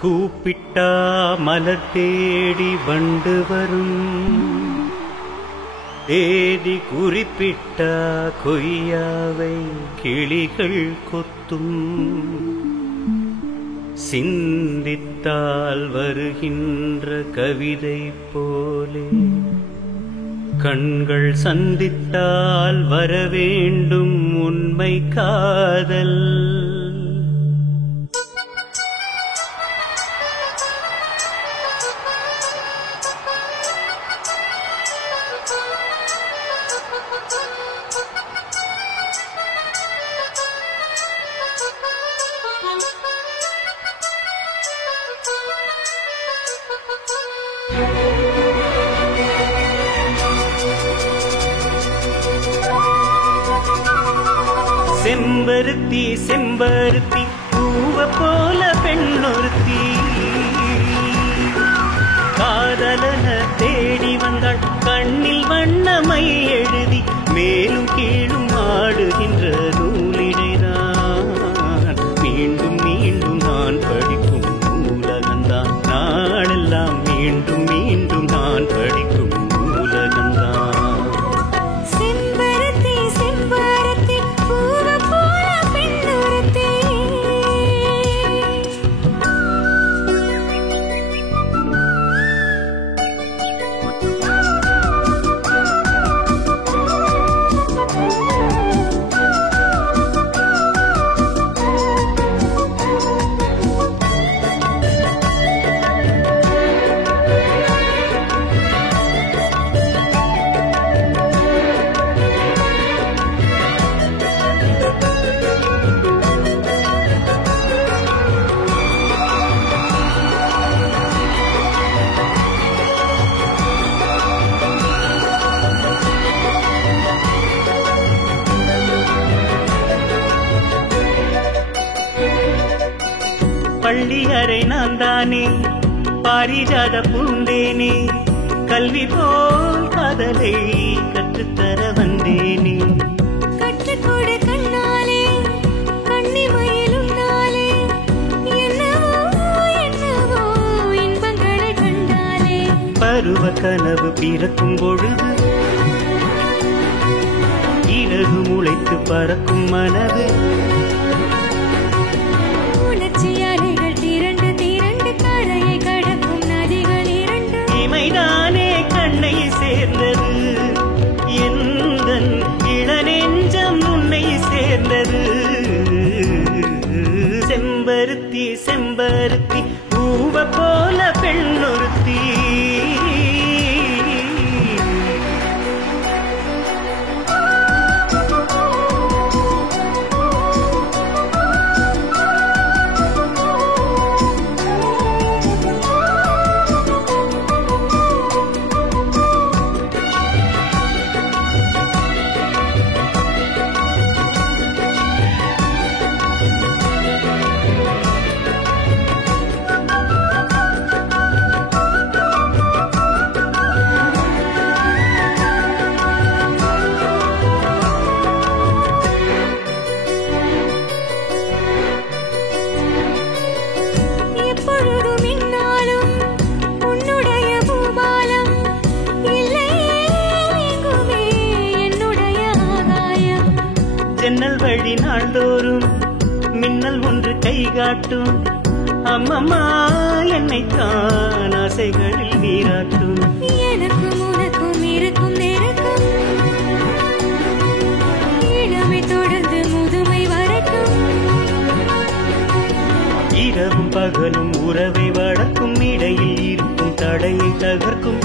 கூப்பிட்டா மலர் தேடி வண்டு வரும், தேதி குறிப்பிட்டா கொய்யாவை கிளிகள் கொத்தும். சிந்தித்தால் வருகின்ற கவிதை போலே கண்கள் சந்தித்தால் வரவேண்டும் உண்மை காதல். செம்பருத்தி செம்பருத்தி பூவ போல பெண்ணொருத்தி, காதலன தேடி வந்தாள் கண்ணில் வண்ணமை எழுதி, மேலும் கீழும் ஆடுகின்ற நூலிடைதான். மீண்டும் மீண்டும் நான் படிக்கும் நூலகந்தான், நாளெல்லாம் மீண்டும் மீண்டும் நான் படிக்கும் நூலகந்தான். பள்ளி அறை நான் தானே, பாரிஜாத பூந்தேனே, கல்வி போல் காதலை கற்றுத்தர வந்தேனே. கற்றுக்கொடு கண்ணாலே கண்ணி மயிலும் நாளே, என்னவோ என்னவோ இன்பங்களை கண்டாலே. பருவ கனவு பிறக்கும் பொழுது இலகு முளைத்து பறக்கும் மனது, இமைதானே கண்ணை சேர்ந்தது, எந்தன் இளநெஞ்சம் உன்னை சேர்ந்தது. செம்பருத்தி செம்பருத்தி பூவ போல பெண்ணொருத்தி, ஜன்னல் வழி நாள்தோறும் மின்னல் ஒன்று கை காட்டும். அம்மம்மா என்னைத்தான் ஆசைகளில் நீராட்டும். எனக்கும் உனக்கும் இருக்கும் நெருக்கம், இளமை தொடர்ந்து முதுமை வரட்டும். இரவும் பகலும் உறவை வளர்க்கும், இடையில் இருக்கும் தடையை தகர்க்கும்.